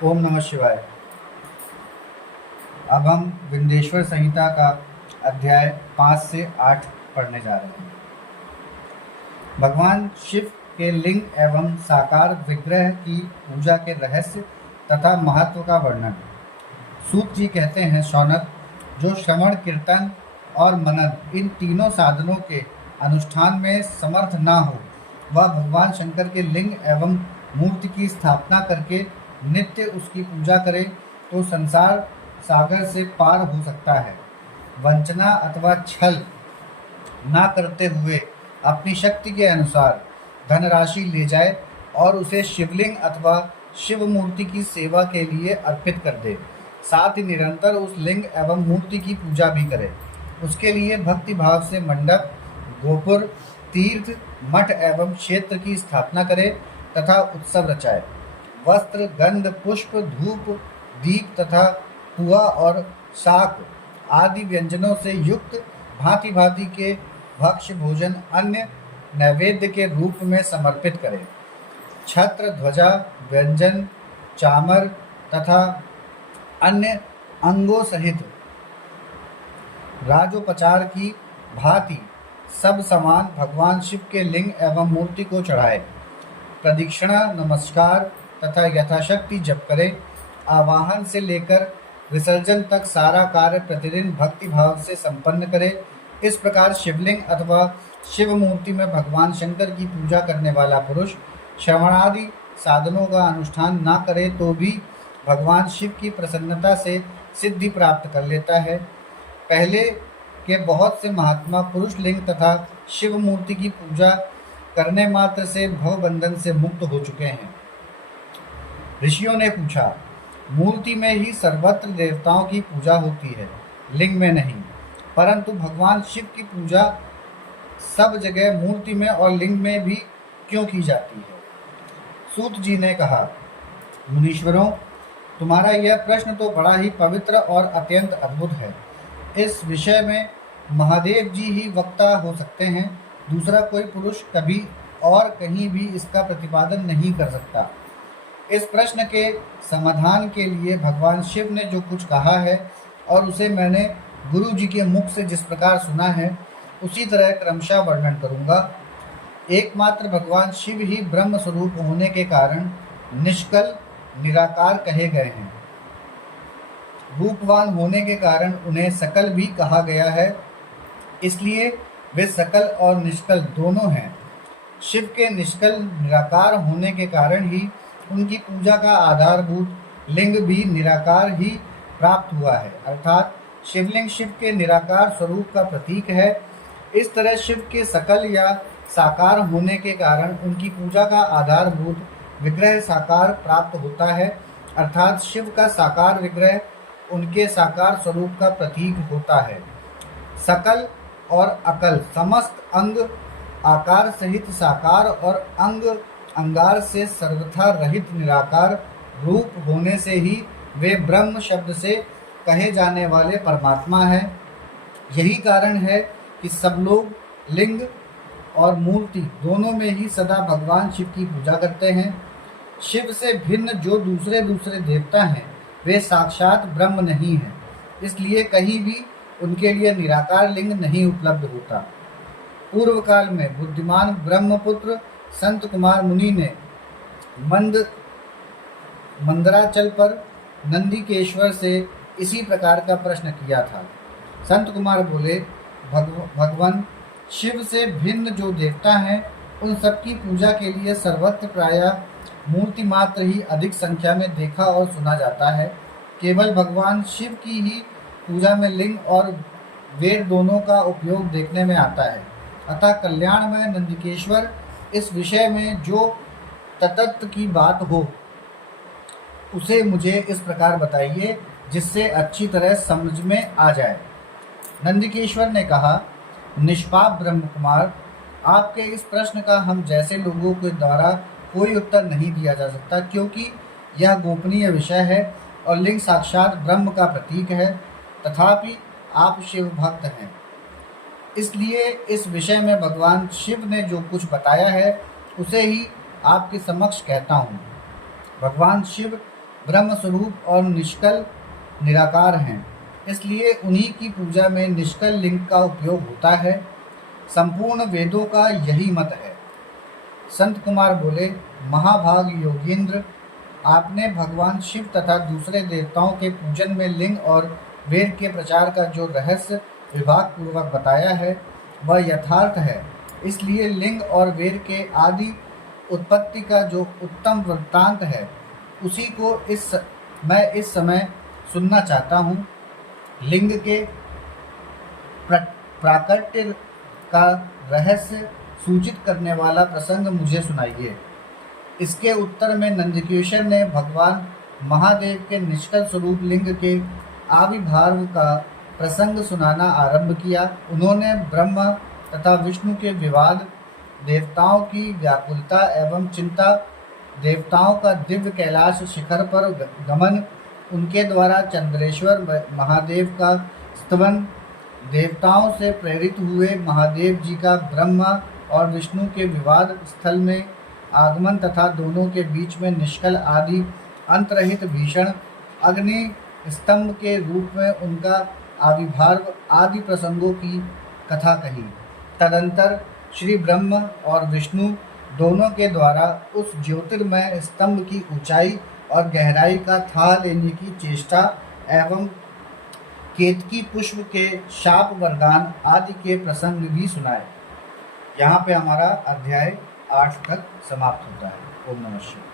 ओम नमः शिवाय। अब हम विंध्येश्वर संहिता का अध्याय 5 से 8 पढ़ने जा रहे हैं। भगवान शिव के लिंग एवं साकार विग्रह की पूजा के रहस्य तथा महत्व का वर्णन। सूत जी कहते हैं, शौनक, जो श्रवण, कीर्तन और मनन इन तीनों साधनों के अनुष्ठान में समर्थ ना हो, वह भगवान शंकर के लिंग एवं मूर्ति की स्थापना करके नित्य उसकी पूजा करे तो संसार सागर से पार हो सकता है। वंचना अथवा छल ना करते हुए अपनी शक्ति के अनुसार धनराशि ले जाए और उसे शिवलिंग अथवा शिव मूर्ति की सेवा के लिए अर्पित कर दे। साथ ही निरंतर उस लिंग एवं मूर्ति की पूजा भी करे। उसके लिए भक्ति भाव से मंडप, गोपुर, तीर्थ, मठ एवं क्षेत्र की स्थापना करे तथा उत्सव रचाए। वस्त्र, गंध, पुष्प, धूप, दीप तथा पुआ और शाक आदि व्यंजनों से युक्त भांति भांति के भक्ष्य भोजन अन्य नैवेद्य के रूप में समर्पित करें। छत्र, ध्वजा, व्यंजन, चामर तथा अन्य अंगों सहित राजोपचार की भांति सब सामान भगवान शिव के लिंग एवं मूर्ति को चढ़ाए। प्रदक्षिणा, नमस्कार तथा यथाशक्ति जप करे। आवाहन से लेकर विसर्जन तक सारा कार्य प्रतिदिन भक्ति भाव से संपन्न करे। इस प्रकार शिवलिंग अथवा शिव मूर्ति में भगवान शंकर की पूजा करने वाला पुरुष श्रवणादि साधनों का अनुष्ठान ना करे तो भी भगवान शिव की प्रसन्नता से सिद्धि प्राप्त कर लेता है। पहले के बहुत से महात्मा पुरुष लिंग तथा शिव मूर्ति की पूजा करने मात्र से भवबंधन से मुक्त हो चुके हैं। ऋषियों ने पूछा, मूर्ति में ही सर्वत्र देवताओं की पूजा होती है, लिंग में नहीं, परंतु भगवान शिव की पूजा सब जगह मूर्ति में और लिंग में भी क्यों की जाती है? सूत जी ने कहा, मुनीश्वरों, तुम्हारा यह प्रश्न तो बड़ा ही पवित्र और अत्यंत अद्भुत है। इस विषय में महादेव जी ही वक्ता हो सकते हैं। दूसरा कोई पुरुष कभी और कहीं भी इसका प्रतिपादन नहीं कर सकता। इस प्रश्न के समाधान के लिए भगवान शिव ने जो कुछ कहा है और उसे मैंने गुरु जी के मुख से जिस प्रकार सुना है, उसी तरह क्रमशः वर्णन करूंगा। एकमात्र भगवान शिव ही ब्रह्म स्वरूप होने के कारण निष्कल, निराकार कहे गए हैं। रूपवान होने के कारण उन्हें सकल भी कहा गया है, इसलिए वे सकल और निष्कल दोनों हैं। शिव के निष्कल, निराकार होने के कारण ही उनकी पूजा का आधारभूत लिंग भी निराकार ही प्राप्त हुआ है, अर्थात शिवलिंग शिव के निराकार स्वरूप का प्रतीक है। इस तरह शिव के सकल या साकार होने के कारण उनकी पूजा का आधारभूत विग्रह साकार प्राप्त होता है, अर्थात शिव का साकार विग्रह उनके साकार स्वरूप का प्रतीक होता है। सकल और अकल समस्त अंग आकार सहित साकार और अंग अंगार से सर्वथा रहित निराकार रूप होने से ही वे ब्रह्म शब्द से कहे जाने वाले परमात्मा हैं। यही कारण है कि सब लोग लिंग और मूर्ति दोनों में ही सदा भगवान शिव की पूजा करते हैं। शिव से भिन्न जो दूसरे दूसरे देवता हैं, वे साक्षात ब्रह्म नहीं हैं, इसलिए कहीं भी उनके लिए निराकार लिंग नहीं उपलब्ध होता। पूर्व काल में बुद्धिमान ब्रह्मपुत्र संत कुमार मुनि ने मंदराचल पर नंदिकेश्वर से इसी प्रकार का प्रश्न किया था। संत कुमार बोले, भगवान शिव से भिन्न जो देवता हैं, उन सबकी पूजा के लिए सर्वत्र प्रायः मूर्ति मात्र ही अधिक संख्या में देखा और सुना जाता है। केवल भगवान शिव की ही पूजा में लिंग और वेद दोनों का उपयोग देखने में आता है। अतः कल्याणमय नंदिकेश्वर इस विषय में जो तत्व की बात हो उसे मुझे इस प्रकार बताइए, जिससे अच्छी तरह समझ में आ जाए। नंदिकेश्वर ने कहा, निष्पाप ब्रह्म कुमार, आपके इस प्रश्न का हम जैसे लोगों के द्वारा कोई उत्तर नहीं दिया जा सकता, क्योंकि यह गोपनीय विषय है और लिंग साक्षात ब्रह्म का प्रतीक है। तथापि आप शिव भक्त हैं, इसलिए इस विषय में भगवान शिव ने जो कुछ बताया है उसे ही आपके समक्ष कहता हूँ। भगवान शिव ब्रह्म स्वरूप और निष्कल निराकार हैं, इसलिए उन्हीं की पूजा में निष्कल लिंग का उपयोग होता है। संपूर्ण वेदों का यही मत है। संत कुमार बोले, महाभाग योगींद्र, आपने भगवान शिव तथा दूसरे देवताओं के पूजन में लिंग और वेद के प्रचार का जो रहस्य विभाग पूर्वक बताया है वह यथार्थ है। इसलिए लिंग और वेद के आदि उत्पत्ति का जो उत्तम वृत्तांत है उसी को मैं इस समय सुनना चाहता हूँ। लिंग के प्राकट्य का रहस्य सूचित करने वाला प्रसंग मुझे सुनाइए। इसके उत्तर में नंदकिशोर ने भगवान महादेव के निष्कल स्वरूप लिंग के आविर्भाव का प्रसंग सुनाना आरंभ किया। उन्होंने ब्रह्मा तथा विष्णु के विवाद, देवताओं की व्याकुलता एवं चिंता, देवताओं का दिव्य कैलाश शिखर पर गमन, उनके द्वारा चंद्रेश्वर महादेव का स्तवन, देवताओं से प्रेरित हुए महादेव जी का ब्रह्मा और विष्णु के विवाद स्थल में आगमन तथा दोनों के बीच में निष्कल आदि अंतरहित भीषण अग्नि स्तंभ के रूप में उनका आविर्भाव आदि प्रसंगों की कथा कही। तदंतर श्री ब्रह्म और विष्णु दोनों के द्वारा उस ज्योतिर्मय स्तंभ की ऊंचाई और गहराई का था लेने की चेष्टा एवं केतकी पुष्प के शाप वरदान आदि के प्रसंग भी सुनाए। यहाँ पे हमारा अध्याय 8 तक समाप्त होता है। ओम नमः शिवाय।